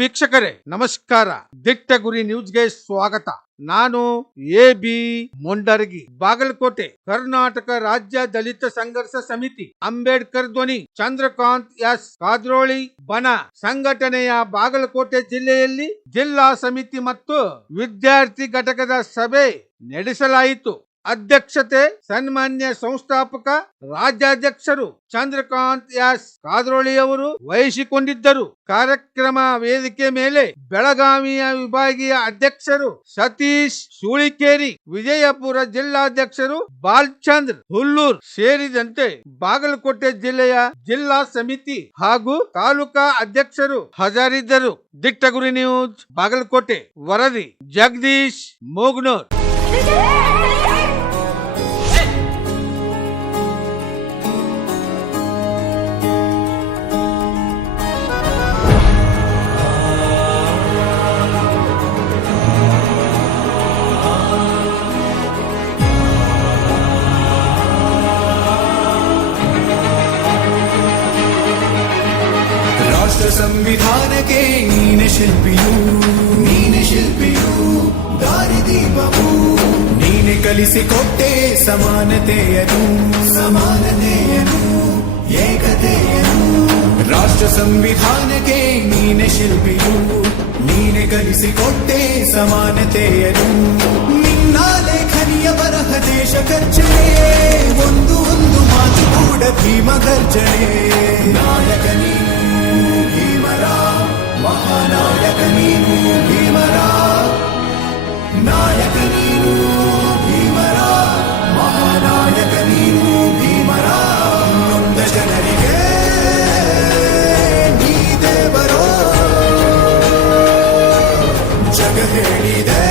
ವೀಕ್ಷಕರೇ ನಮಸ್ಕಾರ. ದಿಟ್ಟ ಗುರಿ ನ್ಯೂಸ್ಗೆ ಸ್ವಾಗತ. ನಾನು ಎ.ಬಿ. ಮೊಂಡರಗಿ, ಬಾಗಲಕೋಟೆ. ಕರ್ನಾಟಕ ರಾಜ್ಯ ದಲಿತ ಸಂಘರ್ಷ ಸಮಿತಿ, ಅಂಬೇಡ್ಕರ್ ಧ್ವನಿ, ಚಂದ್ರಕಾಂತ್ ಎಸ್ ಕಾದ್ರೋಳಿ ಬಣ ಸಂಘಟನೆಯ ಬಾಗಲಕೋಟೆ ಜಿಲ್ಲೆಯಲ್ಲಿ ಜಿಲ್ಲಾ ಸಮಿತಿ ಮತ್ತು ವಿದ್ಯಾರ್ಥಿ ಘಟಕದ ಸಭೆ ನಡೆಸಲಾಯಿತು. ಅಧ್ಯಕ್ಷತೆ ಸನ್ಮಾನ್ಯ ಸಂಸ್ಥಾಪಕ ರಾಜ್ಯಾಧ್ಯಕ್ಷರು ಚಂದ್ರಕಾಂತ್ ಎಸ್ ಕಾದ್ರೋಳಿ ಅವರು ವಹಿಸಿಕೊಂಡಿದ್ದರು. ಕಾರ್ಯಕ್ರಮ ವೇದಿಕೆ ಮೇಲೆ ಬೆಳಗಾವಿಯ ವಿಭಾಗೀಯ ಅಧ್ಯಕ್ಷರು ಸತೀಶ್ ಸೂಳಿಕೇರಿ, ವಿಜಯಪುರ ಜಿಲ್ಲಾಧ್ಯಕ್ಷರು ಬಾಲಚಂದ್ರ ಹುಲ್ಲೂರ್ ಸೇರಿದಂತೆ ಬಾಗಲಕೋಟೆ ಜಿಲ್ಲೆಯ ಜಿಲ್ಲಾ ಸಮಿತಿ ಹಾಗೂ ತಾಲೂಕಾ ಅಧ್ಯಕ್ಷರು ಹಾಜರಿದ್ದರು. ದಿಟ್ಟಗುರಿ ನ್ಯೂಸ್ ಬಾಗಲಕೋಟೆ. ವರದಿ ಜಗದೀಶ್ ಮೂಗ್ನೂರ್. ಸಂವಿಧಾನ के ನೀನೆ ಶಿಲ್ಪಿಯು ದಾರಿದೀಪವು ನೀನೆ ಕಲಿಸಿಕೊಟ್ಟೆ ಸಮಾನತೆಯನ್ನು ಏಕತೆಯನ್ನು. ರಾಷ್ಟ್ರ ಸಂವಿಧಾನಕ್ಕೆ ನೀನೆ ಶಿಲ್ಪಿಯು ನೀನೆ ಕಲಿಸಿಕೊಟ್ಟೆ ಸಮಾನತೆಯನ್ನು. ನಿನ್ನ ಲೇಖನಿಯ ಬರಹ ದೇಶ ಖರ್ಚನೆ ಒಂದು ಮಾತು ಕೂಡ ಭೀಮ ಗರ್ಜನೆ. ನಾಯಕ ನೀನು ಭೀಮರ, ಮಹಾನಾಯಕ ನೀನು ಭೀಮರ, ನಾಯಕ ನೀನು ಭೀಮರ, ಮಹಾನಾಯಕ ನೀನು ಭೀಮರ. ನೊಂದ ಜನರಿಗೆ ನೀ ದೇವರೋ ಜಗ ಹೇಳಿದೆ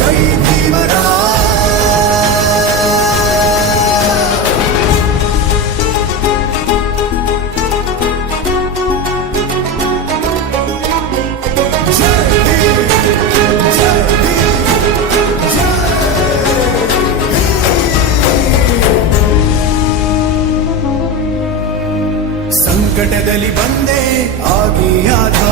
ಜೈ ಭೀಮರ. ಸಂಕಟದಲ್ಲಿ ಬಂದೆ ಆಗಿ ಆಧಾರ,